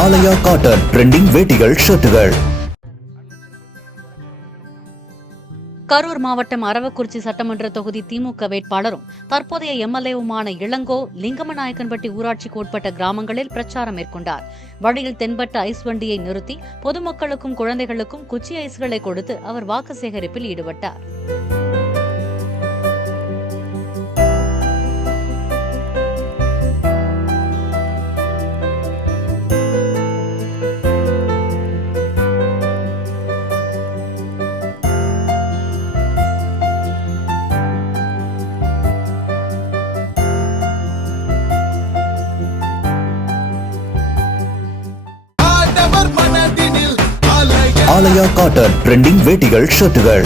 ஆலயா cotton trending வேட்டிகள் ஷர்ட்டுகள். Karur மாவட்டம் அரவக்குறிச்சி சட்டமன்ற தொகுதி திமுக வேட்பாளரும் தற்போதைய எம்எல்ஏவுமான இளங்கோ லிங்கமநாயக்கன்பட்டி ஊராட்சிக்கு உட்பட்ட கிராமங்களில் பிரச்சாரம் மேற்கொண்டார். வழியில் தென்பட்ட ஐஸ் வண்டியை நிறுத்தி பொதுமக்களுக்கும் குழந்தைகளுக்கும் குச்சி ஐஸ்களை கொடுத்து அவர் வாக்கு சேகரிப்பில் ஈடுபட்டார். ஆலயா காட்டன் ட்ரெண்டிங் வேட்டிகள் ஷர்ட்டுகள்.